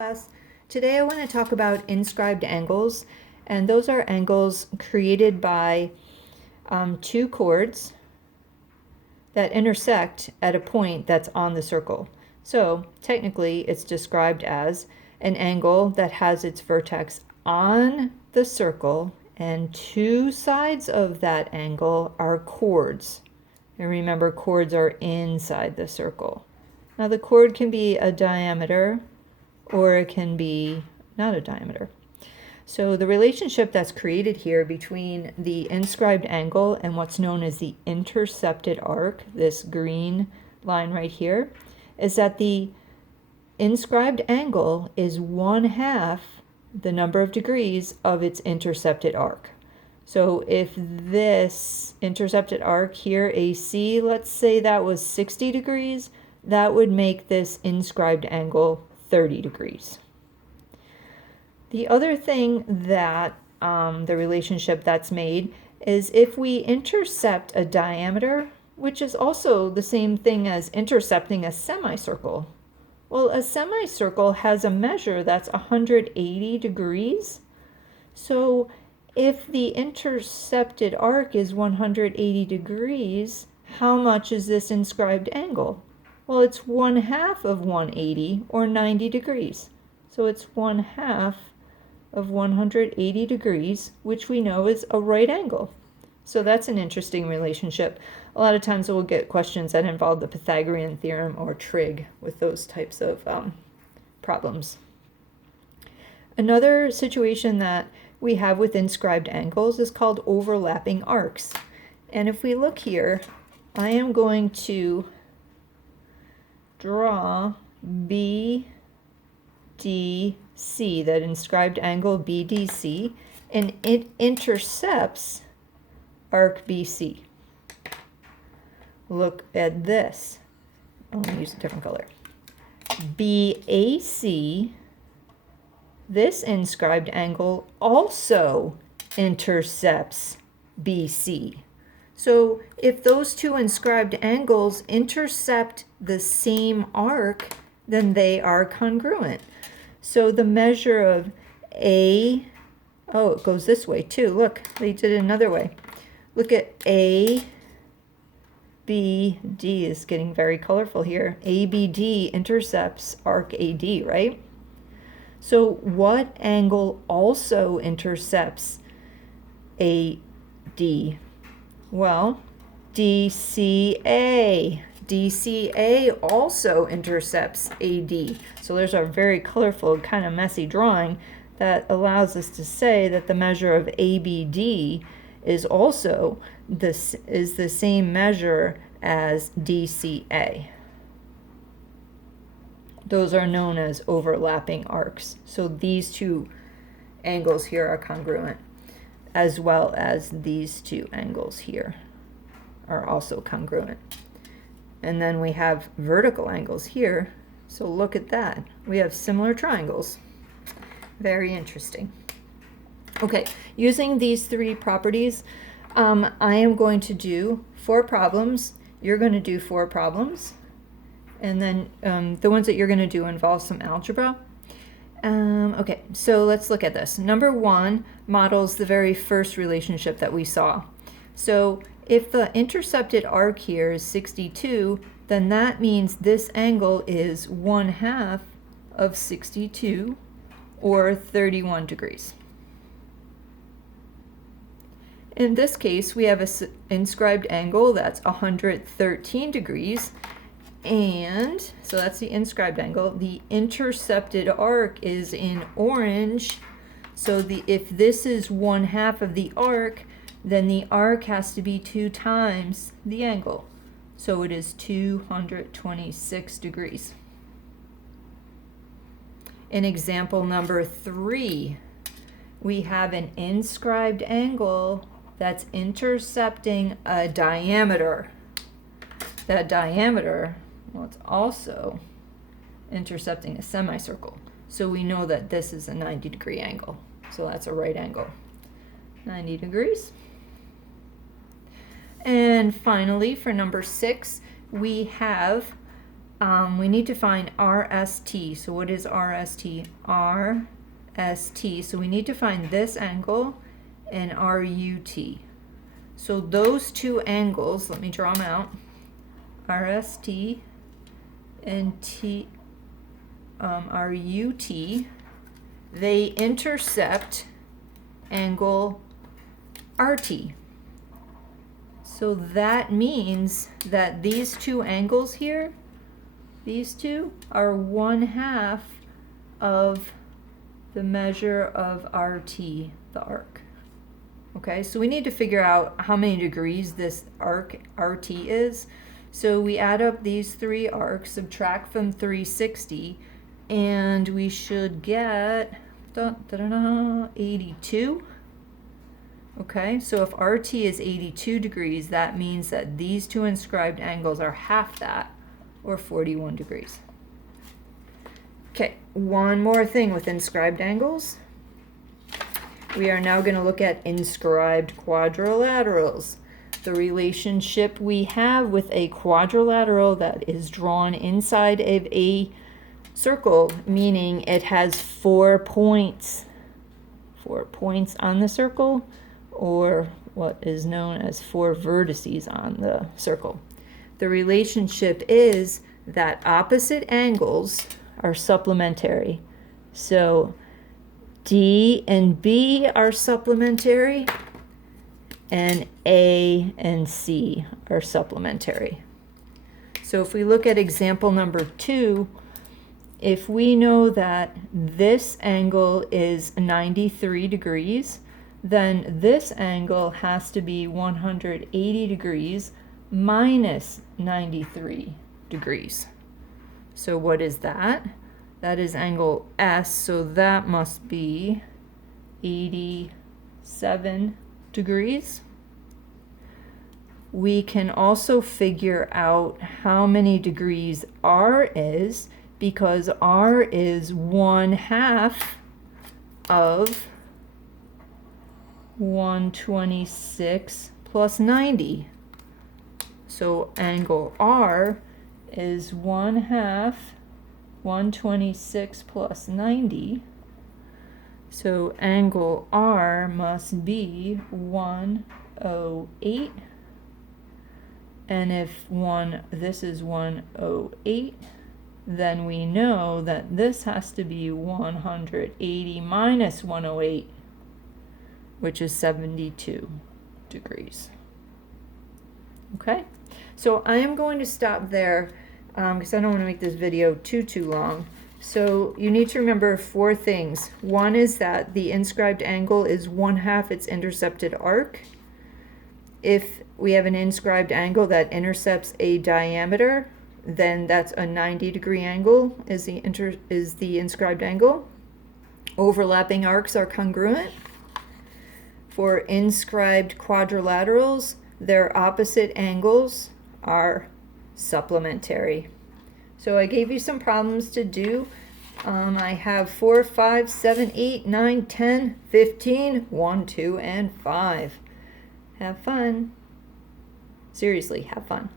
Class. Today I want to talk about inscribed angles, and those are angles created by two chords that intersect at a point that's on the circle. So technically it's described as an angle that has its vertex on the circle and two sides of that angle are chords. And remember, chords are inside the circle. Now the chord can be a diameter or it can be not a diameter. So the relationship that's created here between the inscribed angle and what's known as the intercepted arc, this green line right here, is that the inscribed angle is 1/2 the number of degrees of its intercepted arc. So if this intercepted arc here, AC, let's say that was 60 degrees, that would make this inscribed angle 30 degrees. The other thing that the relationship that's made is if we intercept a diameter, which is also the same thing as intercepting a semicircle. Well, a semicircle has a measure that's 180 degrees. So if the intercepted arc is 180 degrees, how much is this inscribed angle? Well, it's 1/2 of 180, or 90 degrees. So it's 1/2 of 180 degrees, which we know is a right angle. So that's an interesting relationship. A lot of times we'll get questions that involve the Pythagorean theorem or trig with those types of problems. Another situation that we have with inscribed angles is called overlapping arcs. And if we look here, I am going to draw BDC, that inscribed angle BDC, and it intercepts arc BC. Look at this. I'm going to use a different color. BAC, this inscribed angle also intercepts BC. So if those two inscribed angles intercept the same arc, then they are congruent. So the measure of it goes this way too. Look, they did it another way. Look at ABD is getting very colorful here. ABD intercepts arc AD, right? So what angle also intercepts AD? Well, DCA. DCA also intercepts AD. So there's our very colorful, kind of messy drawing that allows us to say that the measure of ABD is also the same measure as DCA. Those are known as overlapping arcs. So these two angles here are congruent, as well as these two angles here are also congruent. And then we have vertical angles here. So look at that. We have similar triangles. Very interesting. Okay, using these three properties, I am going to do 4 problems. You're going to do 4 problems. And then the ones that you're going to do involve some algebra. Okay, so let's look at this. Number 1 models the very first relationship that we saw. So if the intercepted arc here is 62, then that means this angle is 1/2 of 62, or 31 degrees. In this case, we have an inscribed angle that's 113 degrees. And so that's the inscribed angle. The intercepted arc is in orange. So if this is 1/2 of the arc, then the arc has to be 2 times the angle. So it is 226 degrees. In example number 3, we have an inscribed angle that's intercepting a diameter. That diameter, well, it's also intercepting a semicircle. So we know that this is a 90-degree angle. So that's a right angle. 90 degrees. And finally, for number 6, we have we need to find RST. So what is RST? RST. So we need to find this angle and RUT. So those two angles, let me draw them out. RST and RUT, they intercept angle RT. So that means that these two angles here, these two, are 1/2 of the measure of RT, the arc. Okay, so we need to figure out how many degrees this arc RT is. So we add up these three arcs, subtract from 360, and we should get 82. Okay, so if RT is 82 degrees, that means that these two inscribed angles are half that, or 41 degrees. Okay, one more thing with inscribed angles. We are now going to look at inscribed quadrilaterals. The relationship we have with a quadrilateral that is drawn inside of a circle, meaning it has 4 points. 4 points on the circle, or what is known as 4 vertices on the circle. The relationship is that opposite angles are supplementary. So D and B are supplementary, and A and C are supplementary. So if we look at example number 2, if we know that this angle is 93 degrees, then this angle has to be 180 degrees minus 93 degrees. So what is that? That is angle S, so that must be 87 degrees. We can also figure out how many degrees R is, because R is 1/2 of 126 plus 90. So angle R is 1/2 126 plus 90. So angle R must be 108. And if this is 108, then we know that this has to be 180 minus 108, which is 72 degrees. Okay, so I am going to stop there because I don't want to make this video too long. So you need to remember 4 things. One is that the inscribed angle is 1/2 its intercepted arc. If we have an inscribed angle that intercepts a diameter, then that's a 90-degree angle is the inscribed angle. Overlapping arcs are congruent. For inscribed quadrilaterals, their opposite angles are supplementary. So I gave you some problems to do. I have 4, 5, 7, 8, 9, 10, 15, 1, 2, and 5. Have fun. Seriously, have fun.